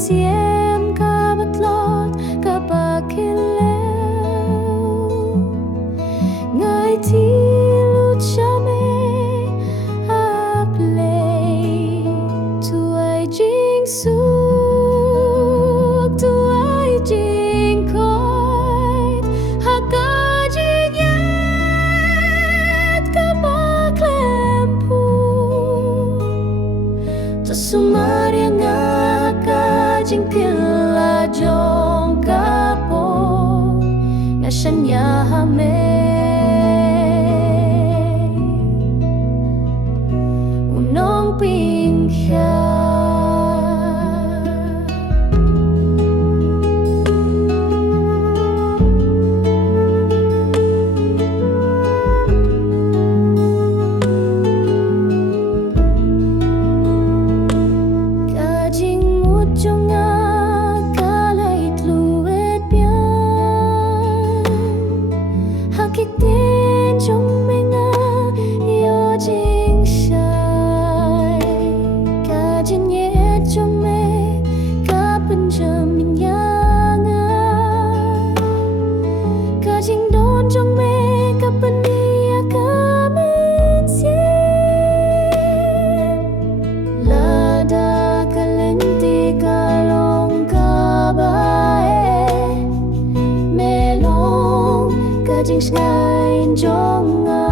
siem kabatlot kapakilew ngai tilut shame aplay tuai jing suk tuai jing koit hakajing yet kapaklempu tasumari jing pila jong kapo nga shanya hame unong pingkya jing ngain jong nga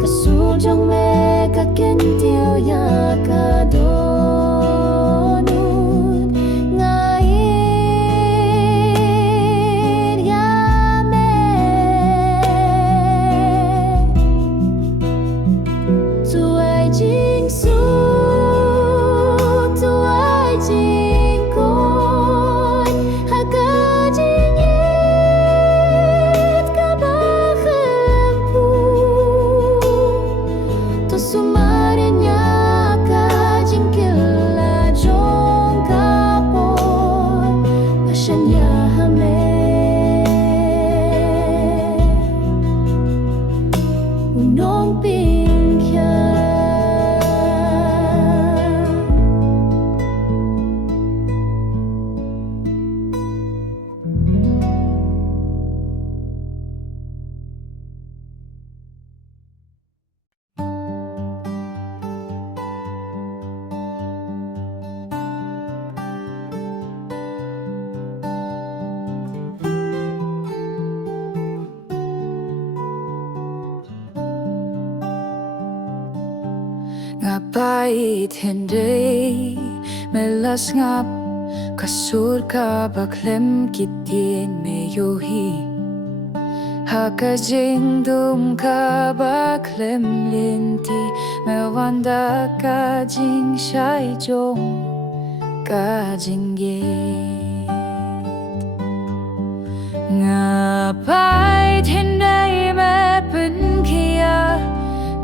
kasul jong me ka ken tiêu ya ka donut ngain ya me tuai jing su tuai jing koi hakajing unong pingkya ngapait hindi melas ngap kasur ka baklem kitin meyohi hakajing dum ka baklem linti mewanda kajing shai jong kajing git ngapait hindi mepen kia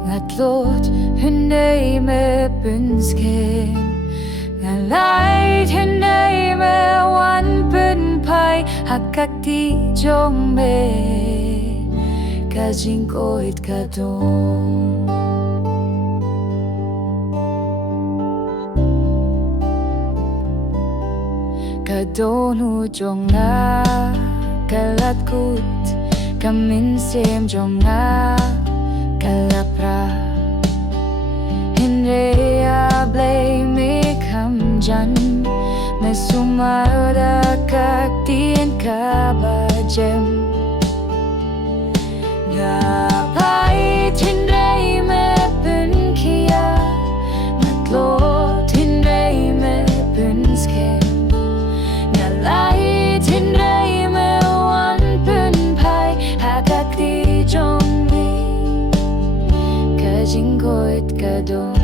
ngatlot hindi me pensken ngalait hindi me wan pen pai hakak ti jong me kajing koit kadong kadonu jong na kalat kut kamin sem jong na kalapra hindi ablay mi kamjan me sumada kaktin kabajem ngapait hindi me penkia matlot hindi me pensken ngalait hindi me wan penpai hakak ti jong mi kajing koit kadong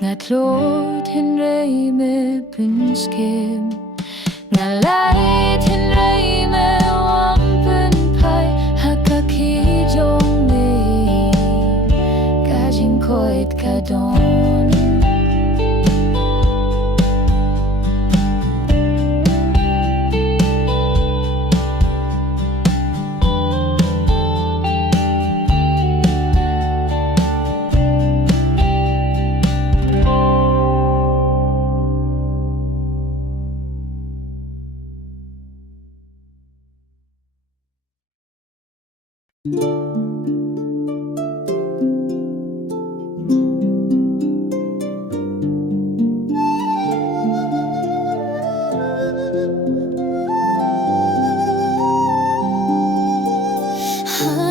Ngatlot hinrei me pinskim Ngalait hinrei me wampun pai Hakaki jong me Kajing koit kadon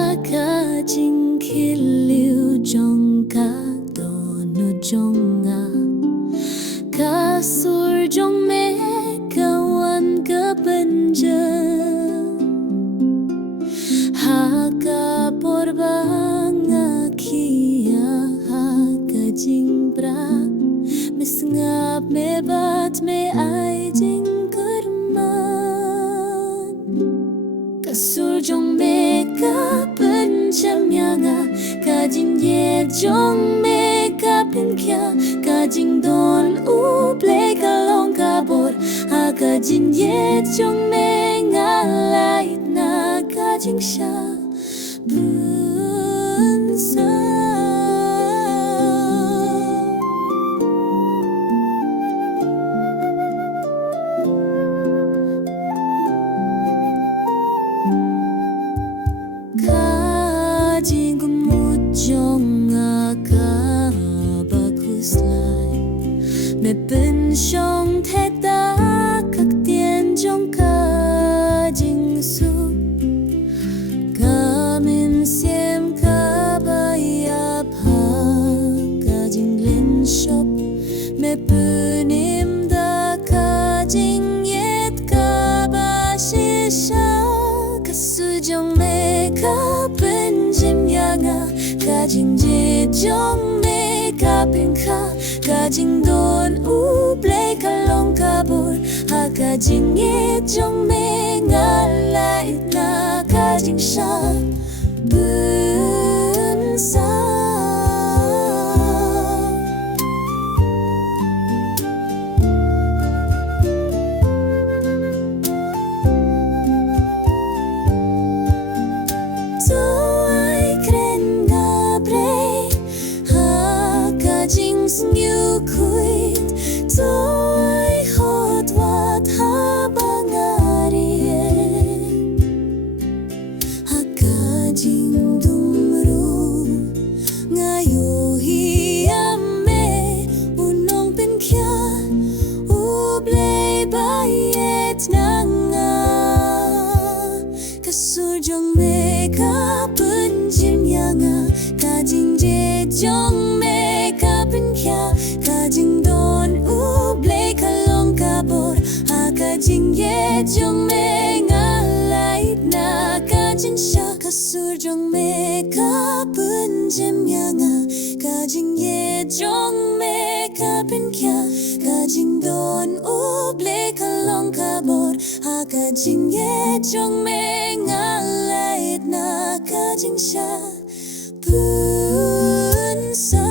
Hakajing kiliu jong ka donu jonga Kasur jong me kawan ka benja Haka porbanga kia haka jingbra Misngap me bat me ai jing kurman Kasur jong me ka pencam yanga Kajing ye jong me ka pinkya Kajing don uble kalong kabor Haka jing ye jong me ngalait na Kajing sha bunsa Kajing kumujong ka bagus lai Me pensyong thek da kak tien jong kajing su Kamin siem kabayap ha Kajing lin shop Me punim da kajing yet kabashisha Kasujong me ka penjim yanga Kajing je jong me ka pinkha Kajing don uble kalong kabur Ha kajing ye jong me ngalait na Kajing sha bunsa Tôi kren gabre Ha kajing snyu kuit Tôi hot wat ha bangarie Ha kajing dumru Ngayo hiame Unong pinkya Ublay bayet nanga Kasujong me ka penjim yanga Kajing je jong me ka pinkya Kajing don uble kalong kabor Ha kajing ye jong me ngalait na Kajing sha kasujong me ka penjim yanga Kajing ye jong me ka pinkya Kajing don uble kalong kabor Ha kajing ye jong me ngalait na Kajing sha bunsa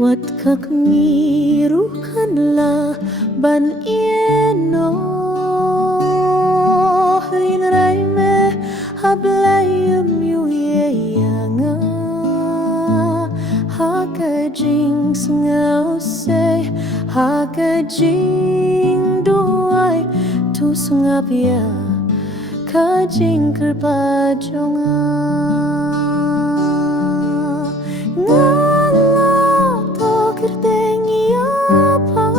Wat kak ngirukanlah ban ieno Hinray me hablayam yu yanga Hakajing sngau se Hakajing duai tu sngap ya Kajing kerpajonga Ngala to kertengi apa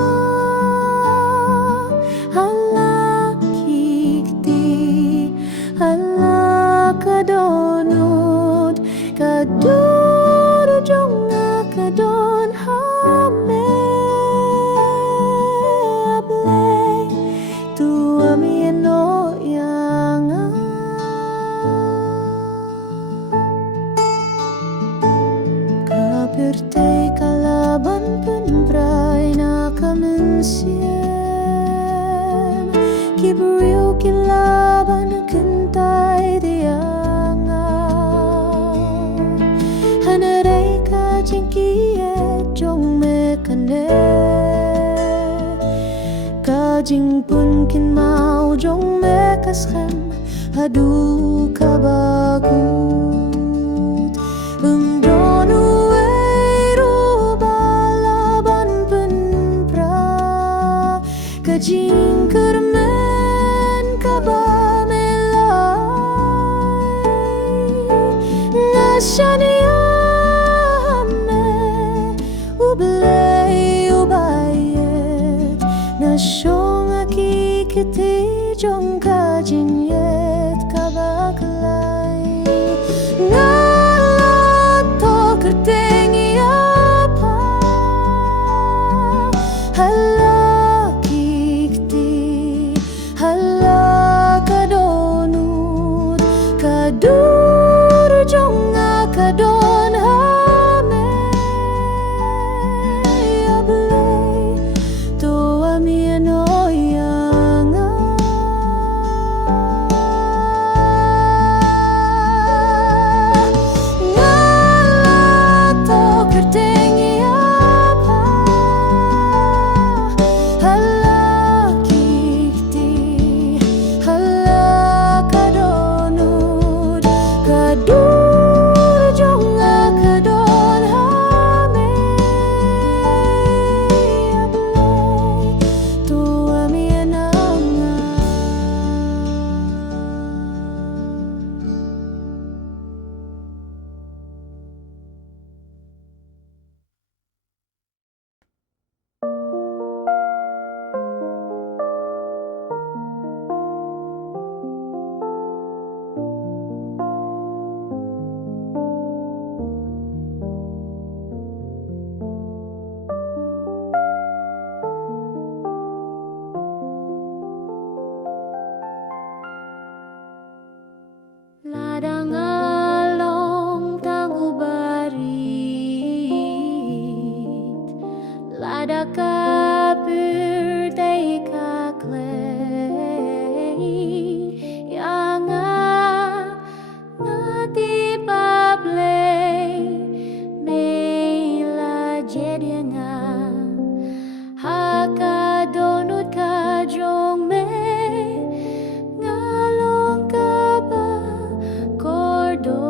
Kajing pun kin mau jong mekas hem hadu kabakut donu ero balaban pun pra kajing kermen kabamelai ngashania me ublei ubayet nashong aki kiti jong kajing yet kabaklai ngalato kertengi apa halaki kiti halakadonut kadur jong akadon hame ablay to amiano ladang along tanggu barit lada kapur tei kaklei yang ngati pablei mela jedianga haka donut kajong me ngalong kaba kordor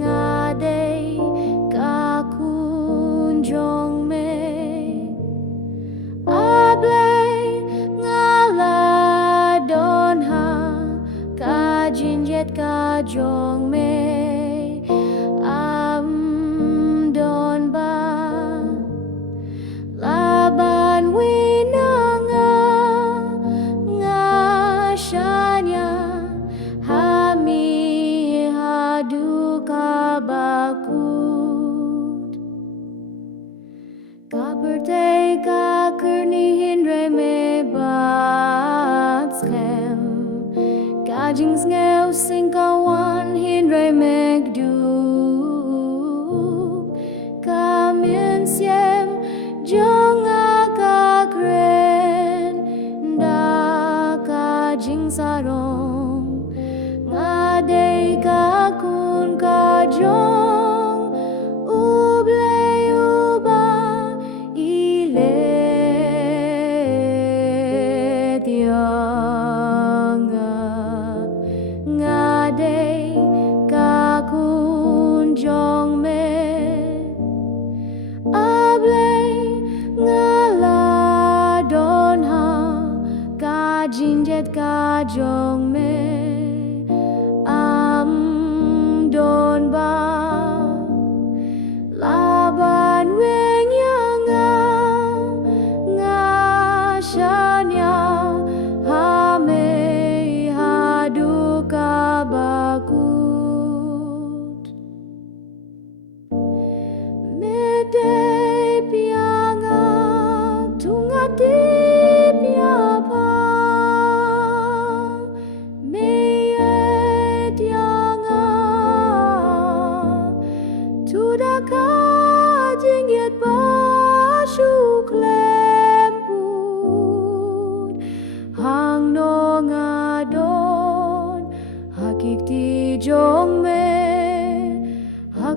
ngadei kakunjong me ablay ngaladon ha kajinjet kajong me don ba laban winanga ngashanya hami hadu kabakut kaperte kakerni hindre me batskem kajing ngeu singkawan hindre megdu kamin siem jong akakren da kajing sarong ngadei kakun kajong ublei uba ilet yanga ngadei kakun jong me ablay ngaladon ha kajinjet kajong me don ba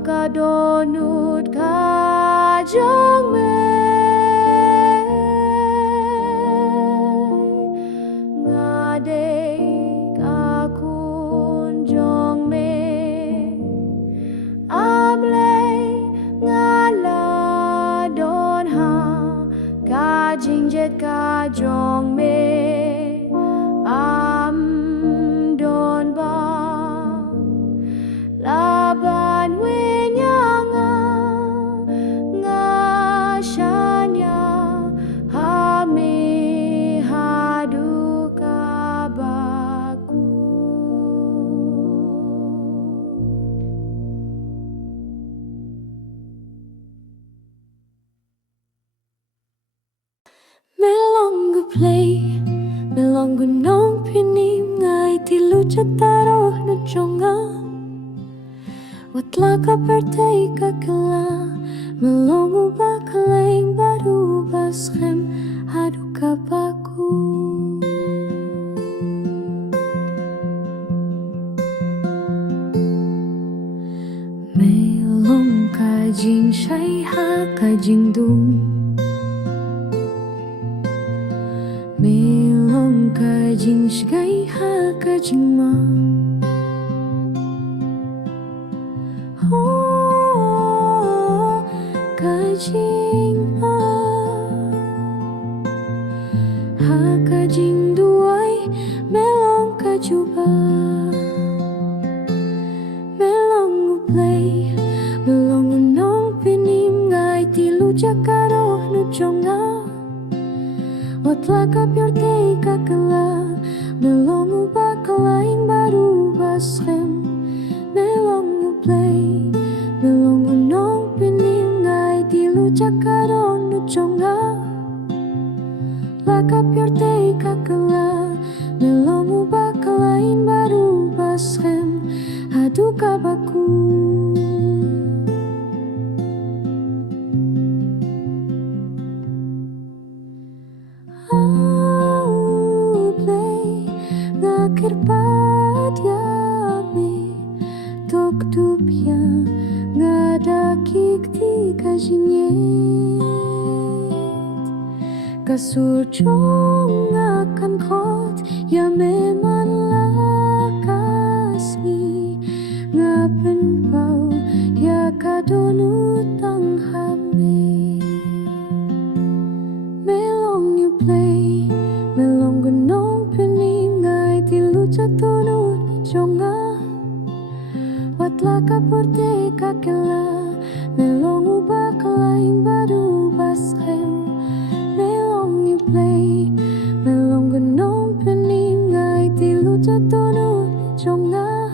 kadonut kajong me ngadek akun jong me ablay ngala don ha kajing jet kajong me am don ba laban wenyanga ngashanya hami hadu kabaku melong play melong gunong pinim ngai tilu chataro na chonga watla ka pertay ka kala melong ba kalaing baru baskem hadu kapaku melong kajing shai ha kajing dung melong kajing shgai ha kajing ma kajing a ha kajing duai melong kajuba melong play melong nong pinim ngai tilu jakaro nu chonga watla kapyorte kakala melong bakalaing baru baskem melong play melong nong pinim ngai tilu jakaro nu chonga la kapyorte kakala melong bakalaing baru baskem hadu kabaku kirpat yami tok tupya ngada kikti kajinyet kasur chong akan kot ya memang lakasmi ngapen pau ya kadonut tang hame melong you play melong gunong pening tilu catunut chonga watla kapurte kakela melong ubah kelaing baru baskem melong you play melong gunong pening tilu catunut chonga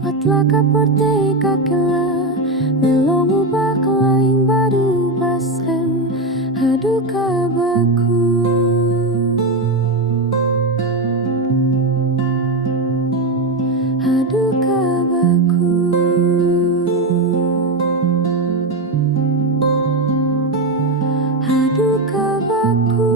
watla kapurte kakela melong ubah kelaing baru baskem hadu kabaku hadu kabaku hadu kabaku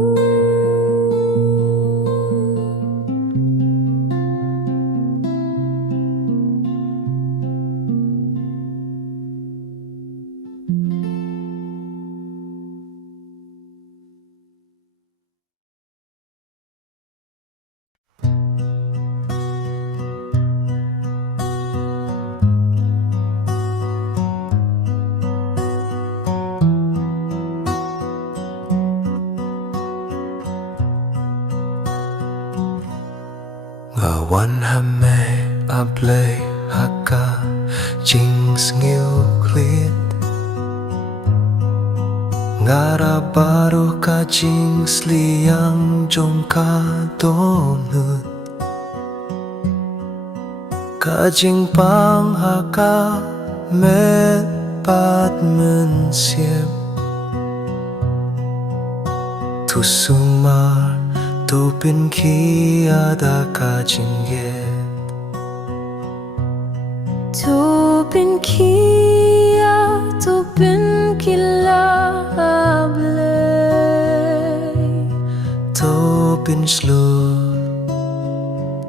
Ngawan hame ablay haka jings ngiu klit ngara baru ka jings liang jong ka donut ka jing pang haka met pat men siep tu sumar tu pin ki ada ka jingye tu pin kia tu pin kila ablay tu pin slu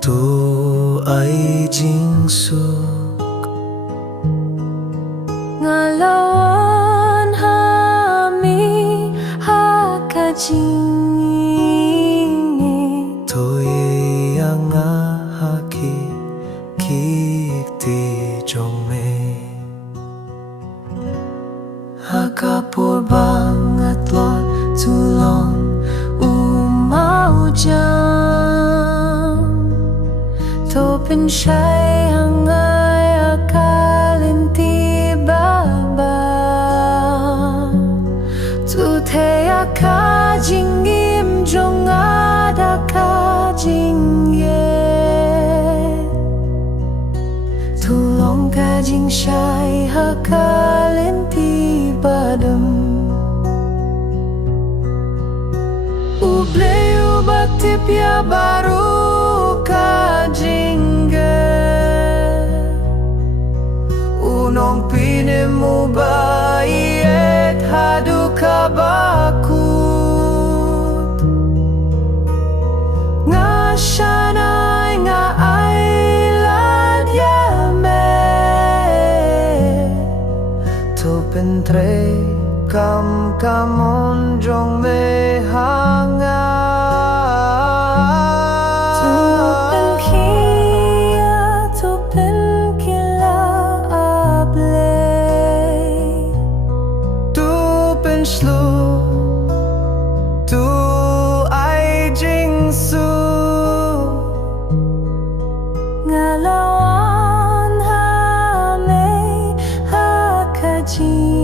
tu ai jing suk ngalawan hami hakajingi Toye yang haki kikti jongme Hakapur banget lot tulong umau jam Topin syai hangai akalin tibaba Tute akajingim jong ada kajingye Tulong kajing syai hakalin tibadem Uble ubatip ya baru kajingge Unong pinemu bayet hadu kabakut Ngasyanay nga ailan yame Tupentre kam kamon jong me hanga Tupen kia tupen kila able Tupen slu tu ai jing su ngalawan hame hakajing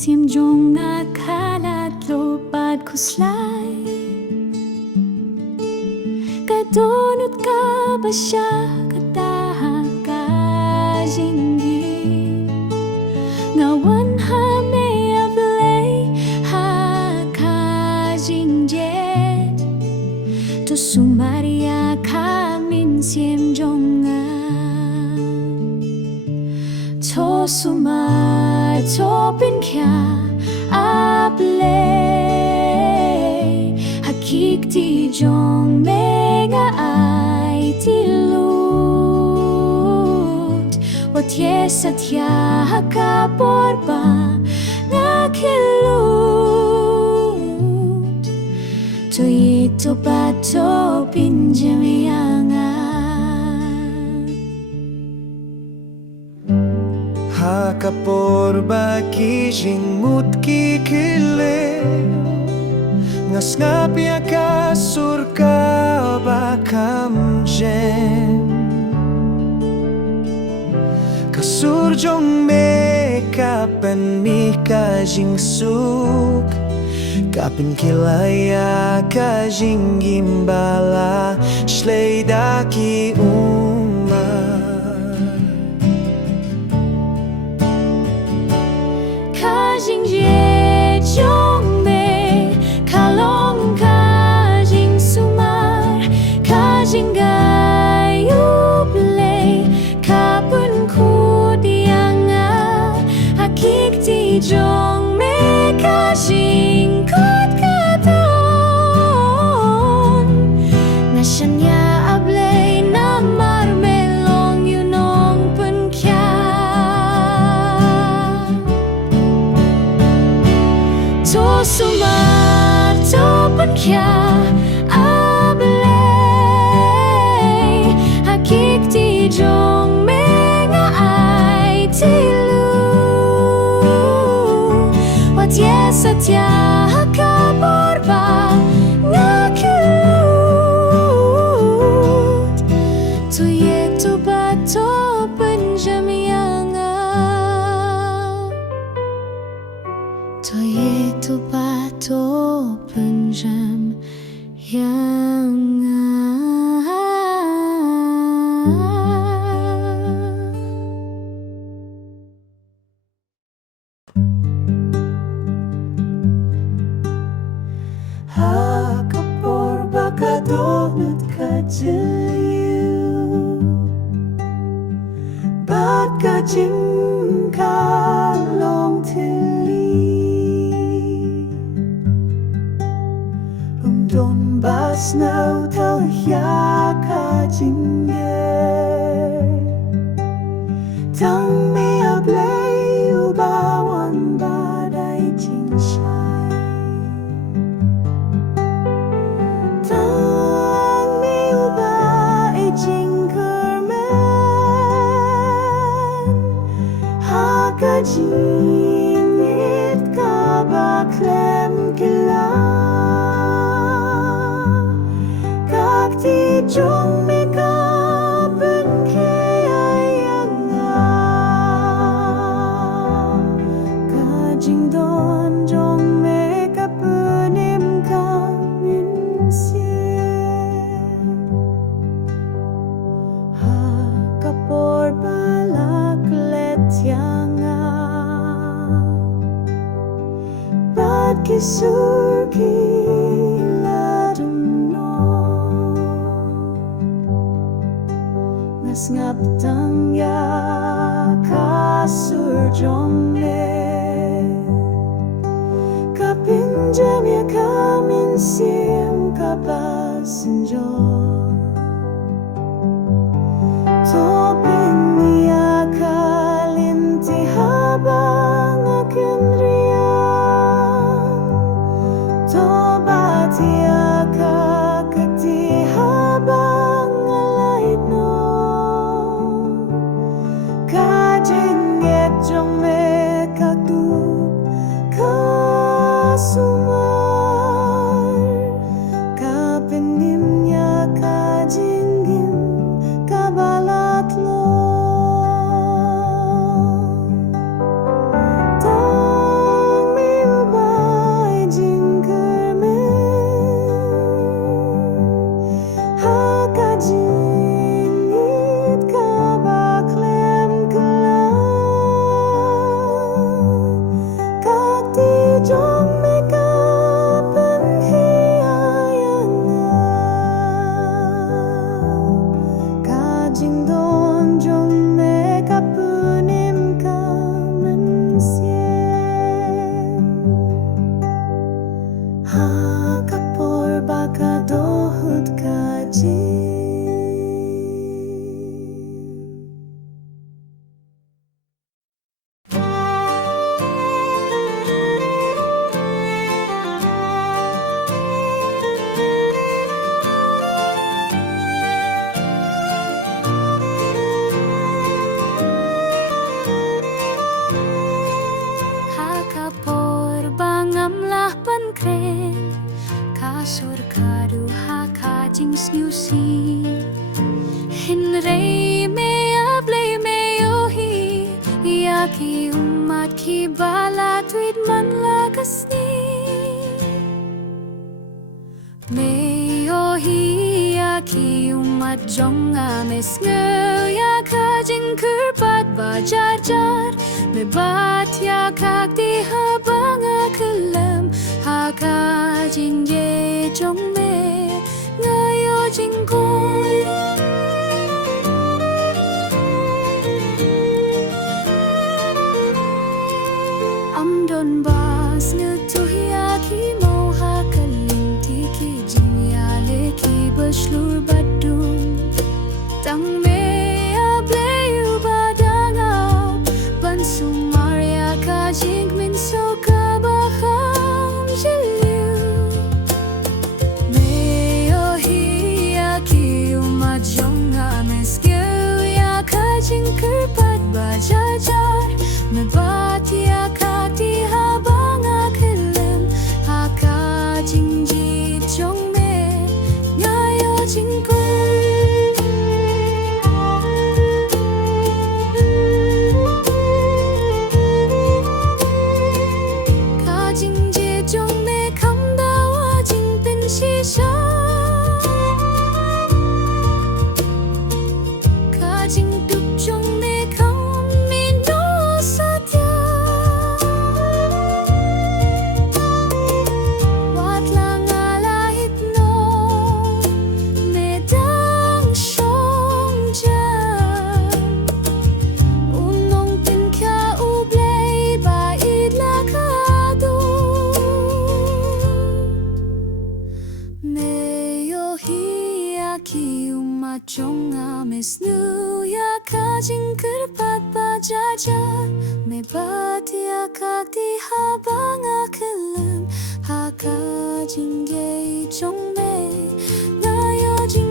Siam jong akalat lopad kuslay Kadonot ka ba siya kataha kajinggi Ngawan hame ablay ha kajingjet To sumaria kamin siam jong To sumar Topin kya able Hakikti jong mega ai tilut Wat yesatya hakaporba nakilut To yito pa topin jamianga Hakaporba kijing mut kikile Ngas ngapia kasur ka bakam jem Kasur jong me kapan mi kajing suk Kapin kilaya kajing gimbala Shleidaki Kajing je jong me kalong kajing sumar Kajing gayu play kapun ku dianga Hakikti jong me kajing kot katon Nashanya ablay namar melong yunong pun kya To sumar topan kya ablay Hakikti jong menga ai tilu Wat yesatya hakaporba nakilut To Hakapor baka donut kajayu Baka jim kalong tili Don bas now tell ya kajinge Tang me a blay ubawan badai jinshai Tang me uba e jinkerman Hakajinit kabaklem kila Kakti jong me kapen kayanga Kajing don jong me kapenim kamin sien Hakapor balak letyanga Bad kisur Ngap tang ya kasur jong le Kapinjam ya kamin sim kapasin jong Topin ya kalinti habang akin riyan Tobat ya kakati habang alait no Kajinget jong me kakdup kasumar Kapenim niya kajingin kabalat lo Tang mi ubay jingkermen Hakajinit kabaklem Jong me kapen hiyayanga Kajing don jong me kapunim kamen sien Hakapor baka dohut kajing Kasur kadu hakajing snusi Hinrei me ablay me yohi Yaki umat ki bala tuid man lagasni Me yohi yaki umat jong ames ngel Yakajing kurbat bajar jar Me bat yakak di habang akalam Hakajing ye jong me ngayo jingkoy Amdon bas ngutuhyaki mo hakaling tiki jinyale ki baslur badung Tang me ablayu badangau Bansumar yakajing min so kabaham jiliu Me yohi yaki umaj 종아 mesnuya kajing kerpat pajajar me batia kakti habang akalan hakajing gay jong me ngayo jing